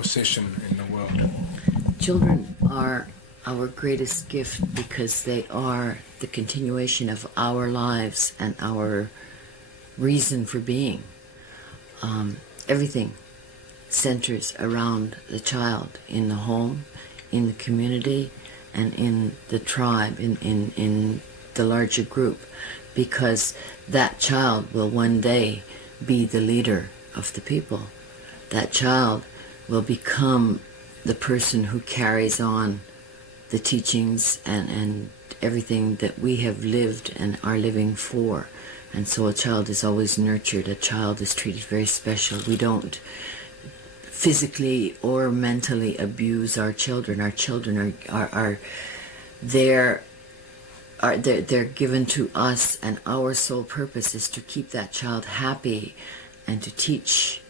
position in the world? Children are our greatest gift because they are the continuation of our lives and our reason for being. Everything centers around the child in the home, in the community, and in the tribe, in the larger group, because that child will one day be the leader of the people. That child will become the person who carries on the teachings and everything that we have lived and are living for. And so a child is always nurtured. A child is treated very special. We don't physically or mentally abuse our children. Our children they're given to us, and our sole purpose is to keep that child happy and to teach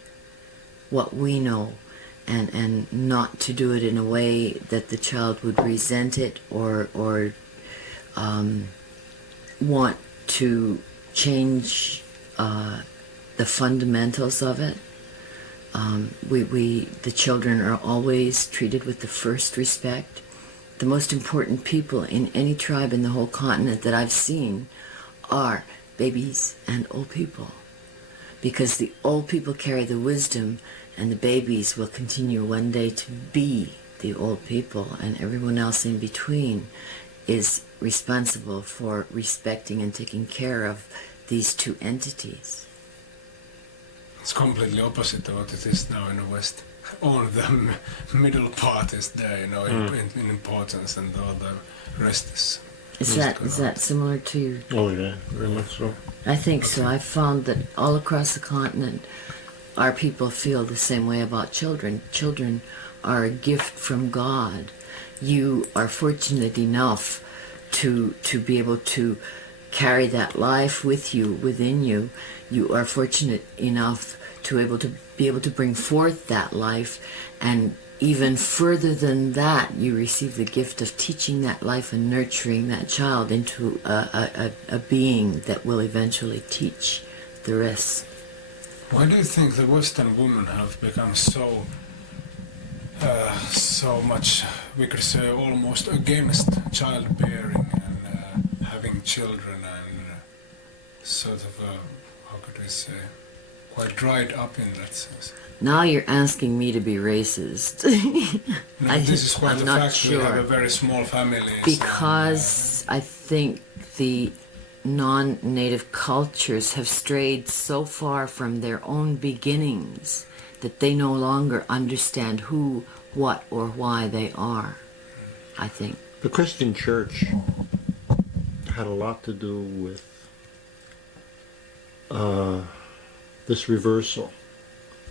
what we know, and not to do it in a way that the child would resent it or want to change the fundamentals of it. The children are always treated with the first respect. The most important people in any tribe in the whole continent that I've seen are babies and old people, because the old people carry the wisdom, and the babies will continue one day to be the old people, and everyone else in between is responsible for respecting and taking care of these two entities. It's completely opposite of what it is now in the West. All the middle part is there, you know, in importance, and all the rest is... Is that similar to you? Oh yeah, very much so. I think so. I've found that all across the continent, our people feel the same way about children. Children are a gift from God. You are fortunate enough to be able to carry that life with you, within you. You are fortunate enough to be able to bring forth that life, and even further than that, you receive the gift of teaching that life and nurturing that child into a being that will eventually teach the rest. Why do you think the Western women have become so much, we could say, almost against childbearing and having children, and sort of, how could I say, quite dried up in that sense? Now you're asking me to be racist. No, this is quite I'm a not fact. sure. We have a very small family. Because I think the non-native cultures have strayed so far from their own beginnings that they no longer understand who, what, or why they are, I think. The Christian church had a lot to do with this reversal.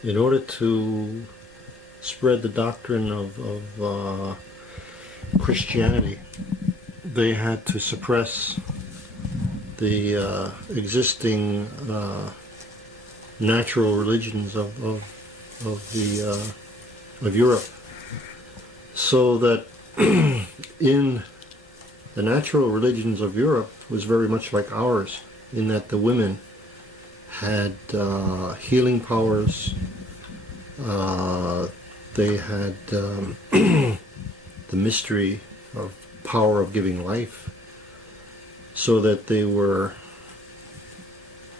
In order to spread the doctrine of Christianity, they had to suppress the existing natural religions of Europe, so that in the natural religions of Europe was very much like ours, in that the women had healing powers. They had the mystery of power of giving life, so that they were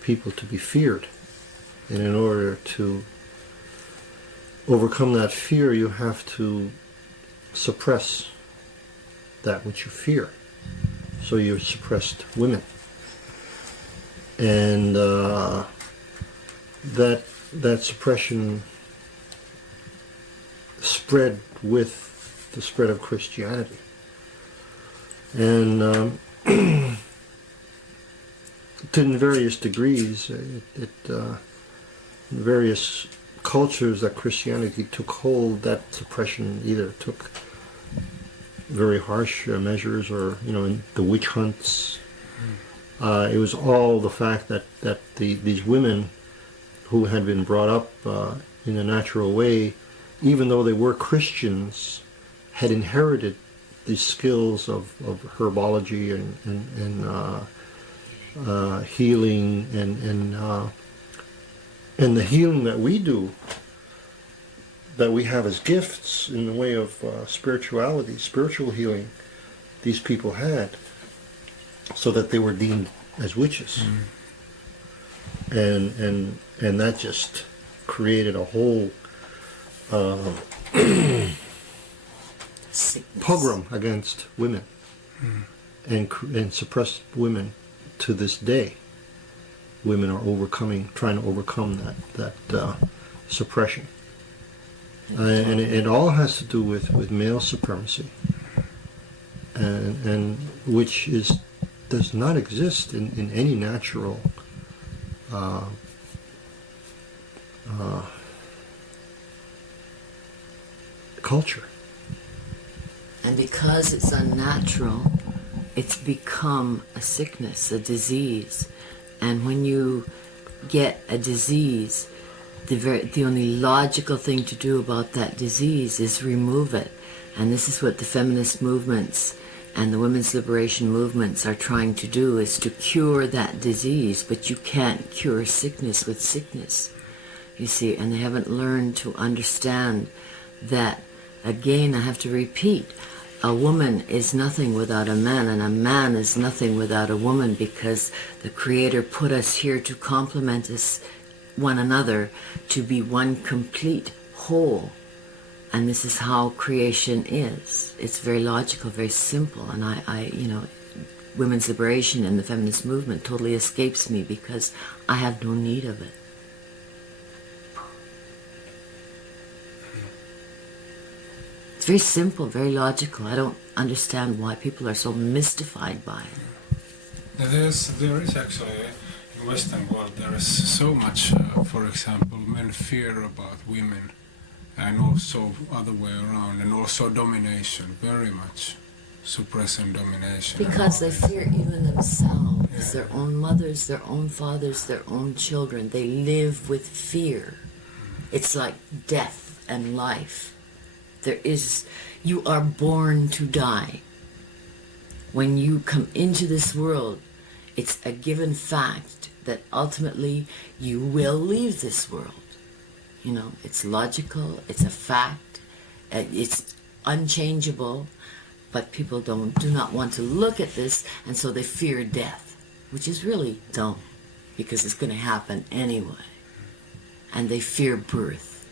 people to be feared. And in order to overcome that fear, you have to suppress that which you fear. So you suppressed women. And that suppression spread with the spread of Christianity. And in various degrees, in various cultures that Christianity took hold, that suppression either took very harsh measures, or, you know, in the witch hunts. It was all the fact that these women who had been brought up in a natural way, even though they were Christians, had inherited the skills of herbology and healing, and the healing that we do. that we have as gifts in the way of spirituality, spiritual healing, these people had, so that they were deemed as witches. And that just created a whole pogrom against women, and suppressed women to this day. Women are trying to overcome that suppression. And it all has to do with male supremacy, and which does not exist in any natural culture. And because it's unnatural, it's become a sickness, a disease. And when you get a disease, the only logical thing to do about that disease is remove it. And this is what the feminist movements and the women's liberation movements are trying to do, is to cure that disease. But you can't cure sickness with sickness, you see. And they haven't learned to understand that, again, I have to repeat, a woman is nothing without a man, and a man is nothing without a woman, because the Creator put us here to complement us, one another, to be one complete whole. And this is how creation is. It's very logical, very simple. And I women's liberation and the feminist movement totally escapes me, because I have no need of it. It's very simple, very logical. I don't understand why people are so mystified by it. There is actually, in Western world, there is so much, for example, men fear about women, and also other way around, and also domination, very much suppressing domination. Because they fear even themselves, their own mothers, their own fathers, their own children. They live with fear. It's like death and life. You are born to die. When you come into this world, it's a given fact that ultimately you will leave this world. It's logical, it's a fact, it's unchangeable, but people do not want to look at this, and so they fear death, which is really dumb, because it's going to happen anyway. And they fear birth.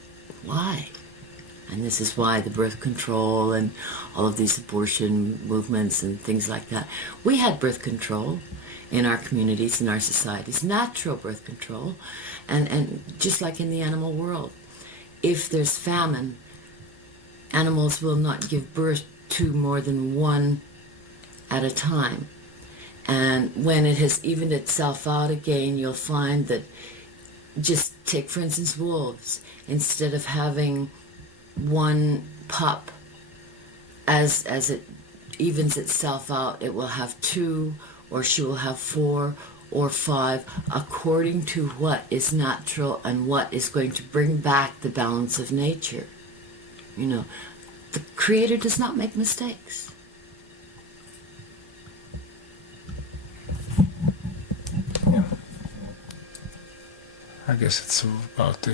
Why? And this is why the birth control and all of these abortion movements and things like that. We had birth control in our communities, in our societies, natural birth control, and just like in the animal world. If there's famine, animals will not give birth to more than one at a time. And when it has evened itself out again, you'll find that, just take for instance wolves, instead of having one pup, as it evens itself out, it will have 2, or she will have 4 or 5, according to what is natural and what is going to bring back the balance of nature. The Creator does not make mistakes. Yeah. I guess it's about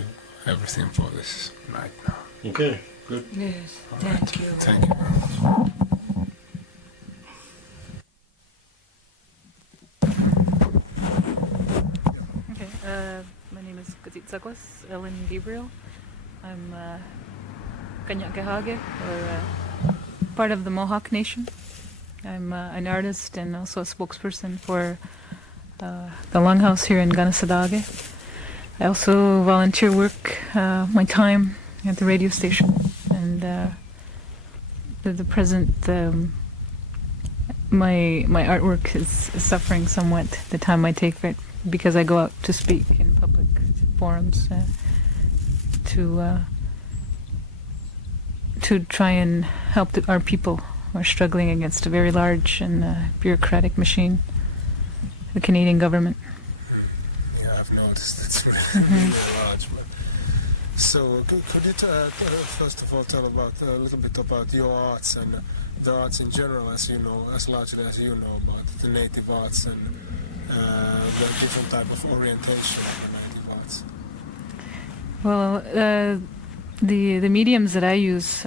everything for this night now. Okay, good. Yes, All thank right. you. Thank you very much. Okay, my name is Kutitsakwas Ellen Gabriel. I'm Kanyakahage, or part of the Mohawk Nation. I'm an artist and also a spokesperson for the Longhouse here in Ganasadage. I also volunteer work my time at the radio station, and the present my artwork is suffering somewhat the time I take for it, because I go out to speak in public forums to try and help our people who are struggling against a very large and bureaucratic machine, the Canadian government. Yeah, I've noticed it's really large. But so, could you first of all tell about a little bit about your arts and the arts in general, as you know, as largely as you know about the native arts and the different type of orientation of the native arts? Well, The mediums that I use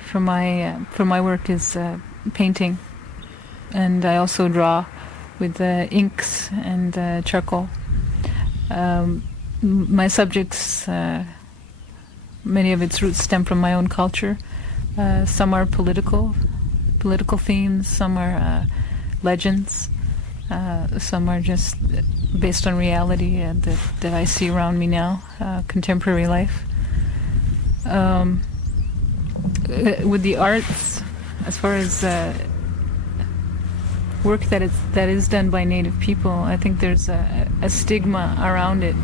for my work is painting, and I also draw with inks and charcoal. My subjects, many of its roots stem from my own culture. Some are political themes, some are legends, some are just based on reality that I see around me now, contemporary life. With the arts, as far as work that is done by Native people, I think there's a stigma around it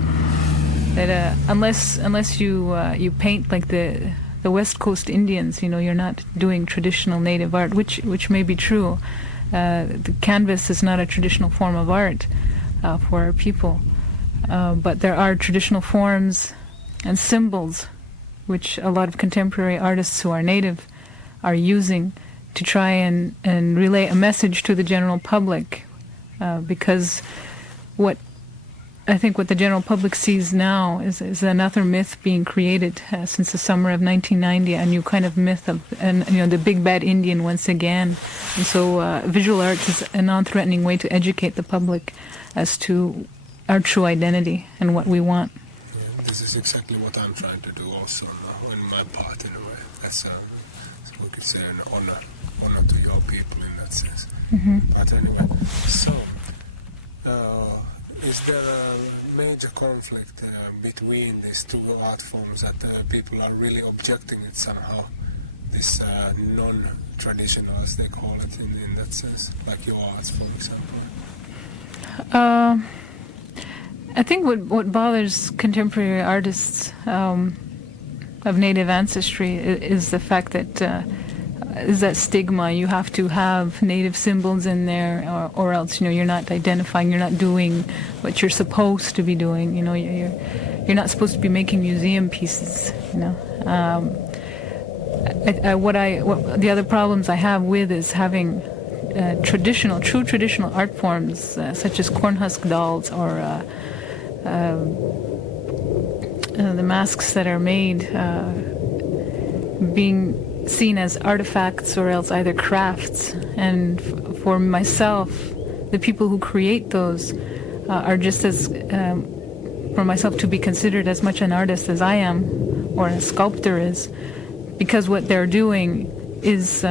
that unless you paint like the West Coast Indians, you're not doing traditional Native art, which may be true. The canvas is not a traditional form of art for our people, but there are traditional forms and symbols which a lot of contemporary artists who are Native are using to try and relay a message to the general public, because what the general public sees now is another myth being created since the summer of 1990, a new kind of myth of the big bad Indian once again. And so visual art is a non-threatening way to educate the public as to our true identity and what we want. Yeah, this is exactly what I'm trying to do also in my part, in a way. That's so we could say an honor to your people in that sense. Mm-hmm. But anyway, so is there a major conflict between these two art forms that people are really objecting it somehow? This non-traditional, as they call it, in that sense, like your arts, for example. I think what bothers contemporary artists of Native ancestry is the fact that is that stigma. You have to have Native symbols in there, or else you're not identifying. You're not doing what you're supposed to be doing. You're not supposed to be making museum pieces. What the other problems I have with is having true traditional art forms such as cornhusk dolls or the masks that are made being seen as artifacts or else either crafts. And for myself, the people who create those are just as, for myself to be considered as much an artist as I am or a sculptor is, because what they're doing is,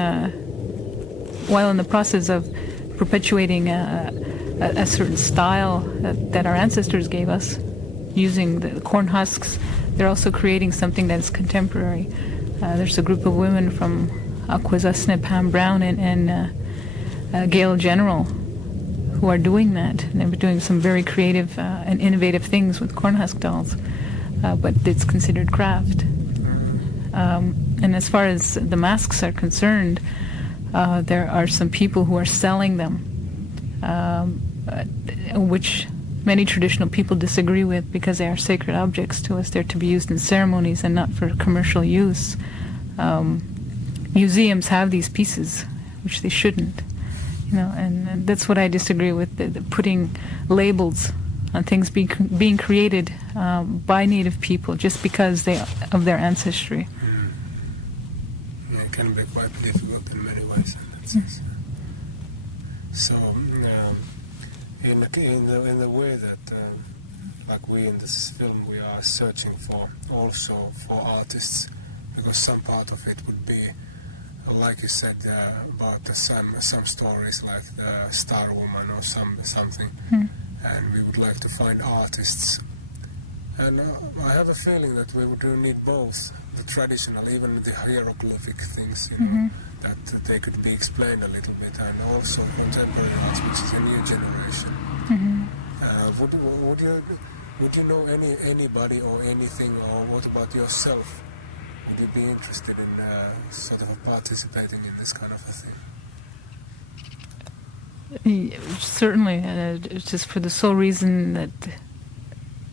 while in the process of perpetuating a certain style that our ancestors gave us, using the corn husks, they're also creating something that is contemporary. There's a group of women from Akwesasne, Pam Brown, and Gail General who are doing that. And they're doing some very creative and innovative things with cornhusk dolls, but it's considered craft. And as far as the masks are concerned, there are some people who are selling them, which many traditional people disagree with because they are sacred objects to us. They're to be used in ceremonies and not for commercial use. Museums have these pieces, which they shouldn't. And that's what I disagree with, the putting labels on things being created by Native people just because of their ancestry. It can be quite difficult in many ways in that sense. So, in the way that, like we in this film, we are searching for artists, because some part of it would be, like you said, about some stories like the Star Woman or something, and we would like to find artists. And I have a feeling that we would need both the traditional, even the hieroglyphic things, that they could be explained a little bit, and also contemporary arts, which is a new generation. Would you know anybody or anything, or what about yourself? Would you be interested in sort of participating in this kind of a thing? Certainly, it's just for the sole reason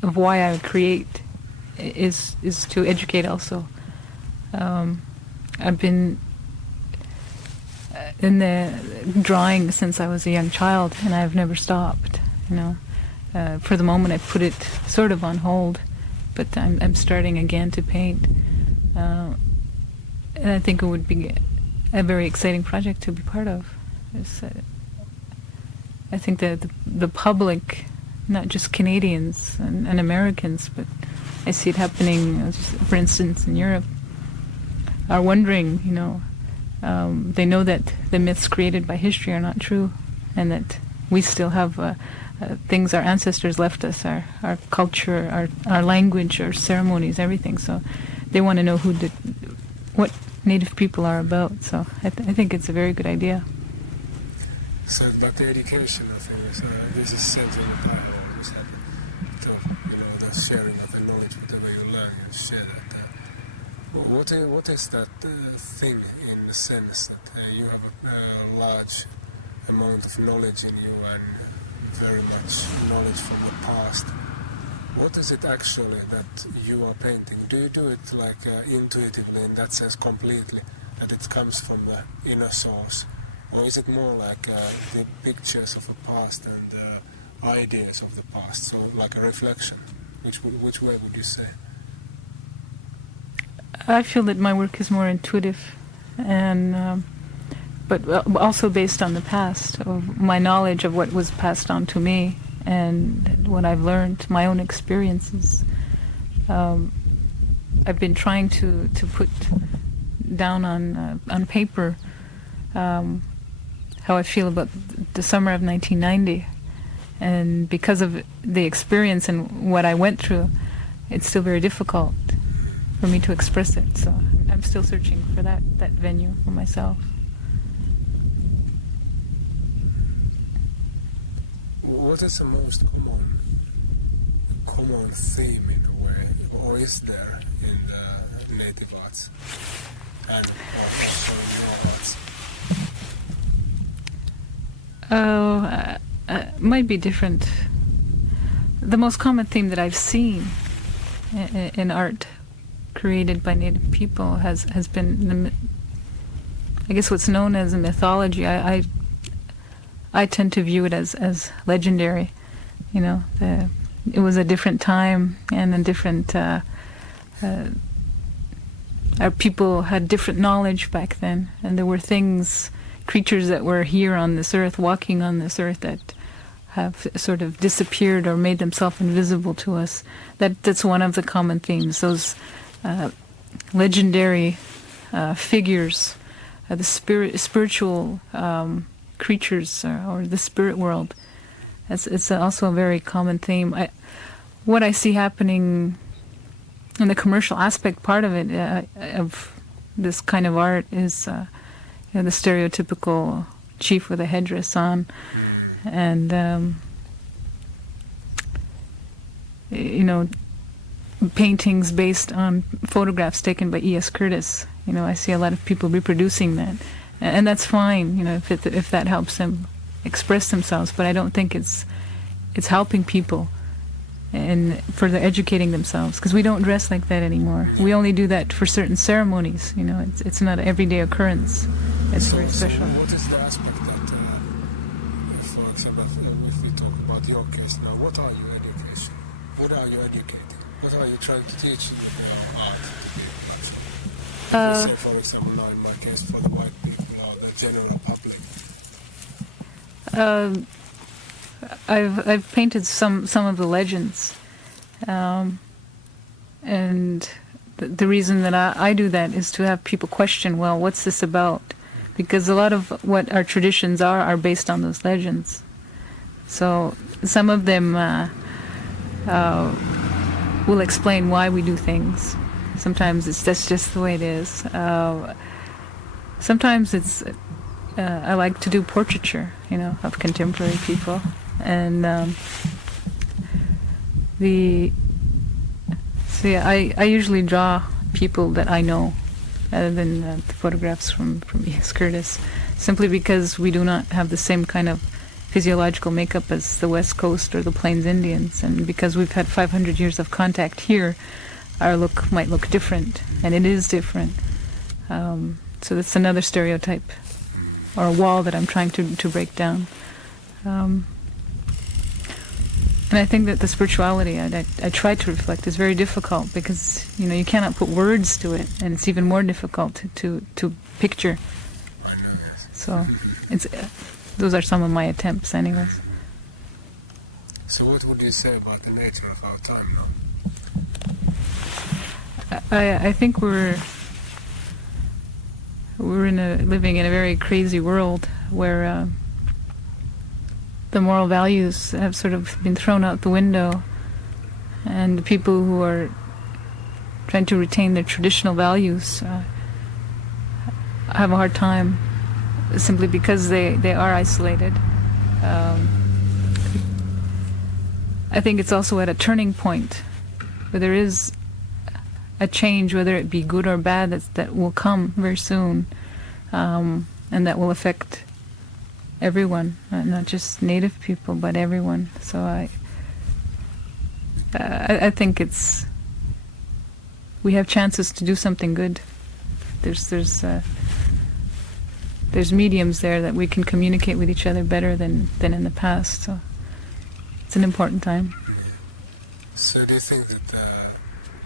of why I would create is to educate also. I've been in the drawing since I was a young child, and I've never stopped. For the moment, I put it sort of on hold, but I'm starting again to paint. And I think it would be a very exciting project to be part of. I think that the public, not just Canadians and Americans, but I see it happening, for instance, in Europe, are wondering, they know that the myths created by history are not true, and that we still have things our ancestors left us, our culture, our language, our ceremonies, everything. So they want to know what Native people are about. So I think it's a very good idea. So about the educational things, this is central part of all this happening. So, the sharing of the knowledge, whatever you learn, you share that. What is that thing in the sense that you have a large amount of knowledge in you and very much knowledge from the past? What is it actually that you are painting? Do you do it like intuitively in that sense completely, that it comes from the inner source? Or is it more like the pictures of the past and ideas of the past, so like a reflection? Which way would you say? I feel that my work is more intuitive, and but also based on the past, of my knowledge of what was passed on to me and what I've learned, my own experiences. I've been trying to put down on paper how I feel about the summer of 1990, and because of the experience and what I went through, it's still very difficult for me to express it. So I'm still searching for that venue for myself. What is the most common theme in a way, or is there in the native arts and also in your arts? Might be different. The most common theme that I've seen in art created by Native people has been I guess what's known as a mythology. I tend to view it as legendary. It was a different time and a different. Our people had different knowledge back then, and there were creatures that were here on this earth, walking on this earth, that have sort of disappeared or made themselves invisible to us. That's one of the common themes. Those legendary figures, the spiritual creatures, or the spirit world. It's also a very common theme. What I see happening in the commercial aspect part of it, of this kind of art, is the stereotypical chief with a headdress on, and paintings based on photographs taken by E.S. Curtis. I see a lot of people reproducing that, and that's fine. If that helps them express themselves, but I don't think it's helping people and for the educating themselves, because we don't dress like that anymore. We only do that for certain ceremonies. It's not an everyday occurrence. It's very special. So what is the aspect that, for example, if we talk about your case now, what are you educating? What are you educating? What are you trying to teach in your art to be natural? Say, for example, now in my case, for the white people or the general public. I've painted some of the legends, and the reason that I do that is to have people question, well, what's this about? Because a lot of what our traditions are based on those legends. So some of them will explain why we do things. Sometimes that's just the way it is. Sometimes it's I like to do portraiture, of contemporary people, and I usually draw people that I know, rather than the photographs from E.S. Curtis, simply because we do not have the same kind of physiological makeup as the West Coast or the Plains Indians, and because we've had 500 years of contact here, our look might look different, and it is different. So that's another stereotype, or a wall that I'm trying to break down. And I think that the spirituality I try to reflect is very difficult because you cannot put words to it, and it's even more difficult to picture. I know, yes. So those are some of my attempts, anyways. So what would you say about the nature of our time now? I think we're living in a very crazy world where the moral values have sort of been thrown out the window, and the people who are trying to retain their traditional values have a hard time simply because they are isolated. I think it's also at a turning point where there is a change, whether it be good or bad, that will come very soon, and that will affect everyone, not just Native people, but everyone. So I think we have chances to do something good. There's mediums there that we can communicate with each other better than in the past. So it's an important time. So do you think that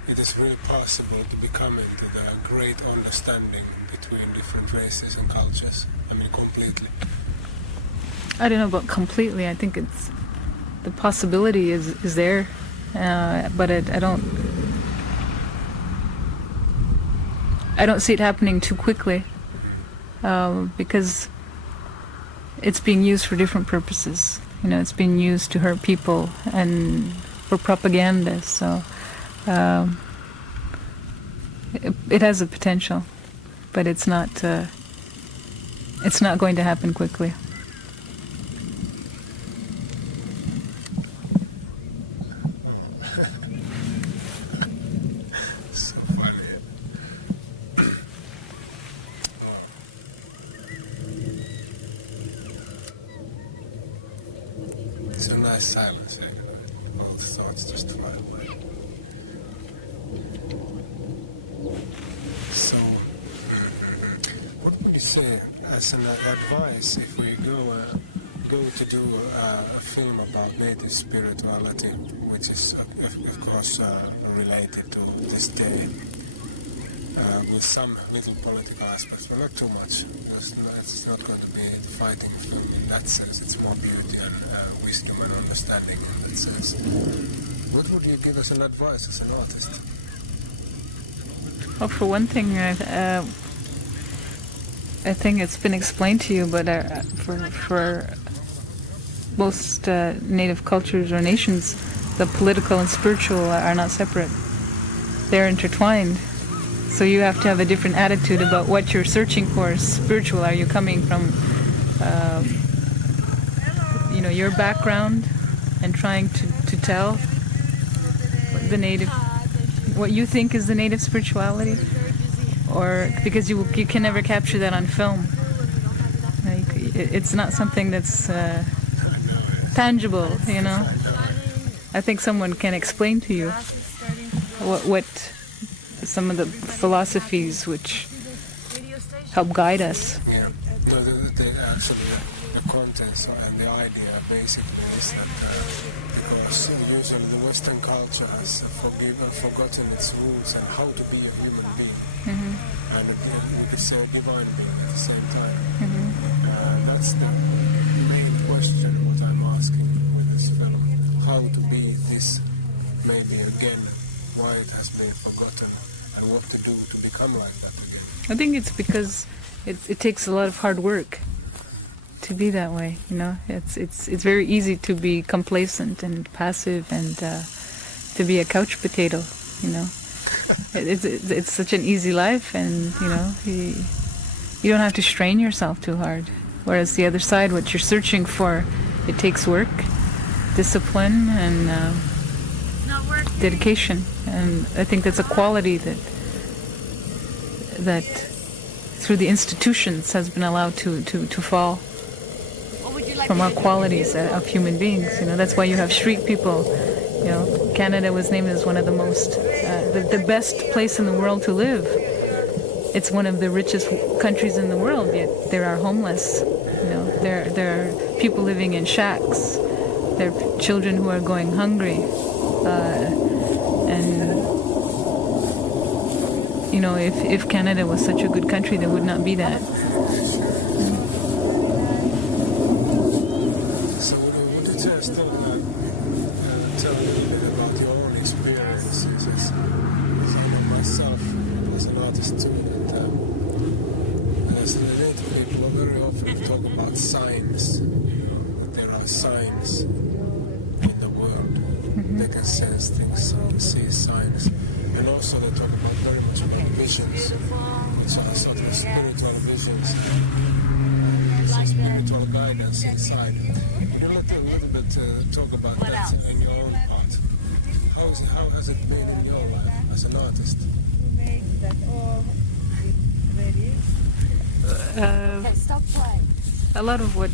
it is really possible to become into the great understanding between different races and cultures? I mean, completely. I don't know about completely. I think the possibility is there, but I don't see it happening too quickly, because it's being used for different purposes. It's being used to hurt people and for propaganda. So it has a potential, but it's not going to happen quickly. So funny. It's a nice silence, all the thoughts just fly away. So, what would you say as an advice if we go to do a film about native spirituality, which is of course related to this day, with some little political aspects, but not too much. It's not going to be a fighting film in that sense. It's more beauty and wisdom and understanding in that sense. What would you give us an advice as an artist? Well, for one thing, I think it's been explained to you, but for most native cultures or nations, the political and spiritual are not separate. They're intertwined. So you have to have a different attitude about what you're searching for. Spiritual, are you coming from your background and trying to tell what you think is the native spirituality, or because you can never capture that on film. It's not something that's tangible. I think someone can explain to you what some of the philosophies which help guide us. Yeah, actually the contents and the idea basically is that because usually the Western culture has forgotten its rules and how to be a human being, and we could say a divine being at the same time. That's the main question what I'm asking with this film: how to be this maybe again, why it has been forgotten, and what to do to become like that again. I think it's because it takes a lot of hard work to be that way. It's very easy to be complacent and passive and to be a couch potato. It's such an easy life, and you don't have to strain yourself too hard. Whereas the other side, what you're searching for, it takes work, discipline, and dedication. And I think that's a quality that through the institutions has been allowed to fall from our qualities of human beings. That's why you have street people. Canada was named as one of the most, the best place in the world to live. It's one of the richest countries in the world, yet there are homeless. There are people living in shacks. There are children who are going hungry, and you know, if Canada was such a good country, there would not be that. So would you just tell a little bit about your own experiences as myself as an artist too, that as the native people very often talk about signs, there are signs in the world. They can sense things, see signs. And also they talk about very much about visions, which are sort of spiritual visions. Spiritual guidance inside. Can you a little bit talk about that in your own part? How has it been in your life as an artist? A lot of what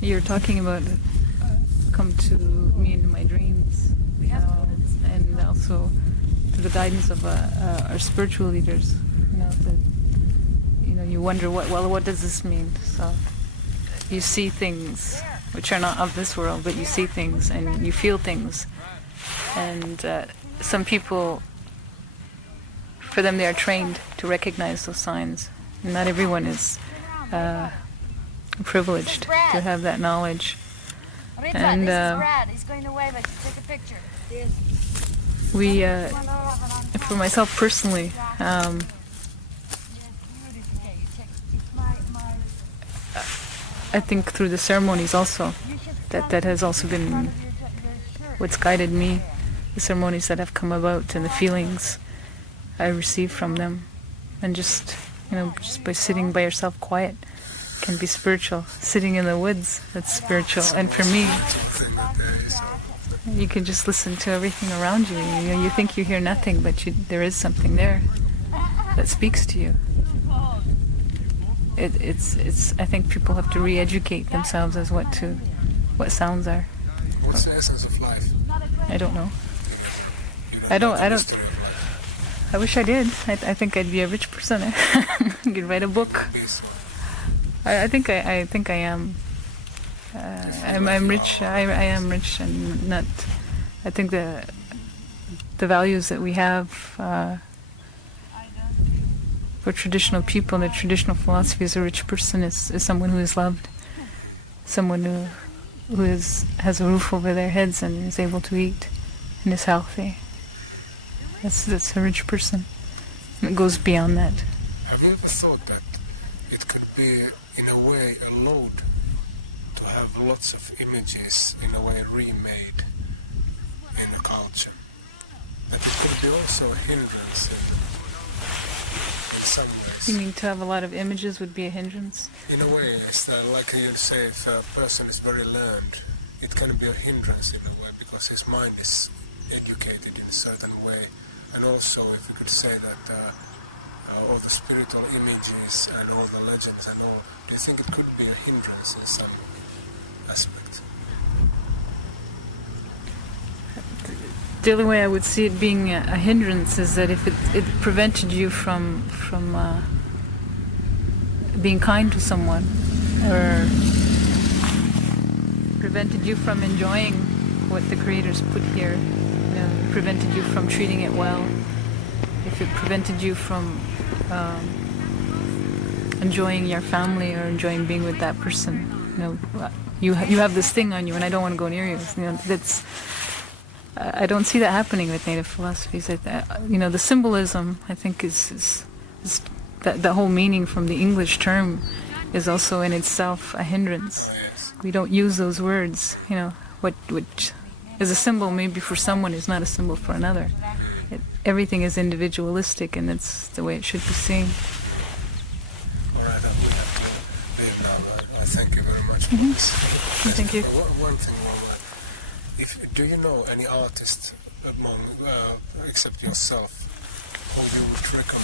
you're talking about come to me in my dreams, and also through the guidance of our spiritual leaders. You wonder what does this mean? So you see things which are not of this world, but you see things and you feel things. And some people, for them, they are trained to recognize those signs. And not everyone is privileged to have that knowledge. And He's going away, but take a picture. we, for myself personally, I think through the ceremonies also, that has also been what's guided me, the ceremonies that have come about and the feelings I receive from them. And just by sitting by yourself quiet can be spiritual. Sitting in the woods, that's spiritual. And for me, you can just listen to everything around you. You think you hear nothing, but there is something there that speaks to you. It's. I think people have to re-educate themselves as what sounds are. What's the essence of life? I don't know. I don't. I wish I did. I think I'd be a rich person. I could write a book. I think I am. I'm rich. I am rich, and not. I think the values that we have for traditional people, the traditional philosophy is a rich person is someone who is loved, someone who has a roof over their heads and is able to eat and is healthy. That's a rich person. And it goes beyond that. Have you ever thought that it could be, in a way, a load to have lots of images, in a way, remade in a culture? But it could be also a hindrance in some ways. You mean to have a lot of images would be a hindrance? In a way, it's like you say, if a person is very learned, it can be a hindrance in a way because his mind is educated in a certain way. And also, if you could say that all the spiritual images and all the legends and all, do you think it could be a hindrance in some aspect? The only way I would see it being a hindrance is that if it prevented you from being kind to someone, or prevented you from enjoying what the creators put here, prevented you from treating it well, if it prevented you from enjoying your family or enjoying being with that person, you have this thing on you and I don't want to go near you. That's I don't see that happening with Native philosophies. The symbolism, I think, is that whole meaning from the English term is also in itself a hindrance. We don't use those words. Which is a symbol maybe for someone is not a symbol for another. Everything is individualistic, and that's the way it should be seen. All right, I will have to leave now. I thank you very much for this. Thank you. One thing, do you know any artists among, except yourself, who you would recommend a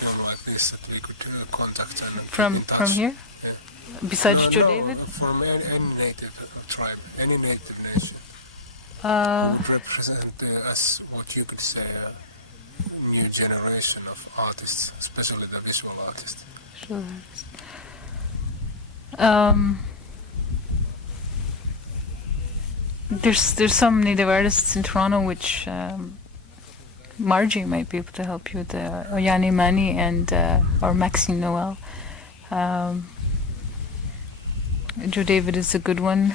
film like this that we could contact and From here? Yeah. Besides Joe David? From any native tribe, any native nation. Would represent as what you could say a new generation of artists, especially the visual artists. Sure. There's some native artists in Toronto which Margie might be able to help you with the Oyani Mani and or Maxine Noel. Joe David is a good one.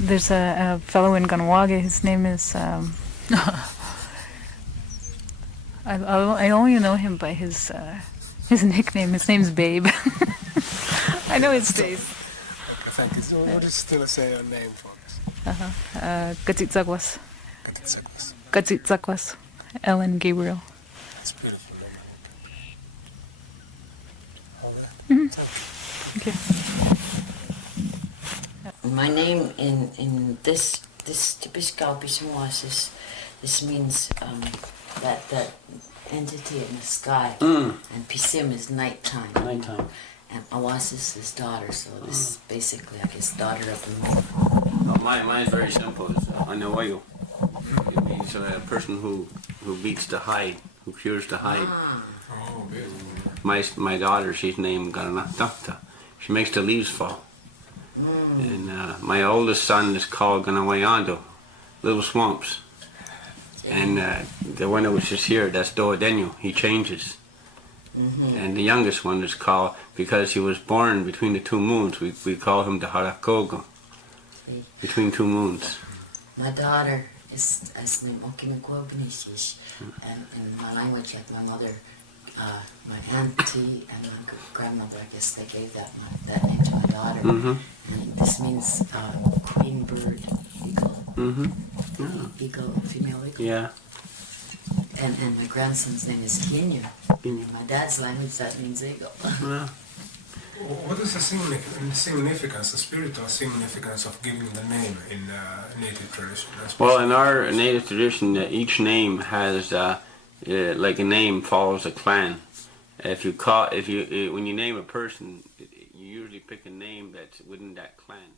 There's a fellow in Ganawage. His name is. I only know him by his nickname. His name's Babe. I know his face. Thank you. So what is still say your name for us? Katsitsakwas. Katsitsakwas. Katsitsakwas. Ellen Gabriel. That's beautiful. Okay. My name in this Tipiskaupismuas is this means that entity in the sky, and Pisim is nighttime. Nighttime. And Awasis is daughter, so this is basically, I guess, daughter of the moon. Oh, mine is very simple. It's Anawayo. It means a person who beats the hide, who cures the hide. Oh, beautiful. My daughter, she's named Garanakta. She makes the leaves fall. And my oldest son is called Ganawayando, Little Swamps. And the one that was just here, that's Doadenyo. He changes. And the youngest one is called, because he was born between the two moons, we call him the Harakogo, between two moons. My daughter is as named Okinakwabnishish, and in my language, like my mother, my auntie and my grandmother, I guess they gave that name to my daughter. And this means queen bird, eagle. Eagle, female eagle. Yeah. And my grandson's name is Kinyo. Kinyo. In my dad's language, that means eagle. What is the significance, the spiritual significance of giving the name in native tradition? Well, in our native tradition, each name has like a name follows a clan. When you name a person, you usually pick a name that's within that clan.